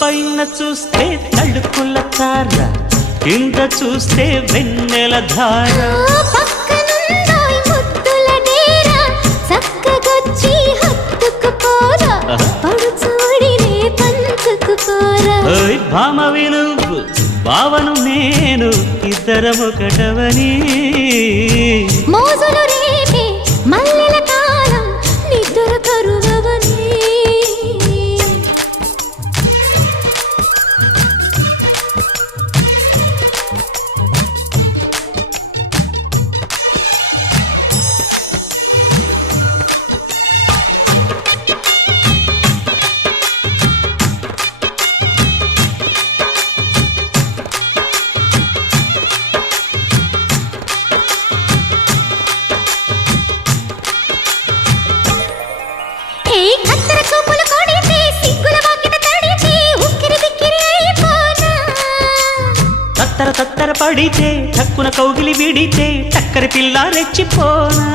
పైన చూస్తే తడుకుల తార, కింద చూస్తే వెన్నెల ధార. పక్కనుందోయ్ ముద్దుల డేరా, చక్కగొచ్చి హత్తుకుపోరా, పడుచూడినే పంచుకుపోరా. ఓయ్ భామ విలువు భావను నేను, ఇద్దరమొకటవని. మోజులు రేపే మల్లెల కాలం, నిద్ర కరువవని. తత్తర తత్తర పడితే, టక్కున కౌగిలి విడితే, టక్కరి పిల్ల రెచ్చిపోనా.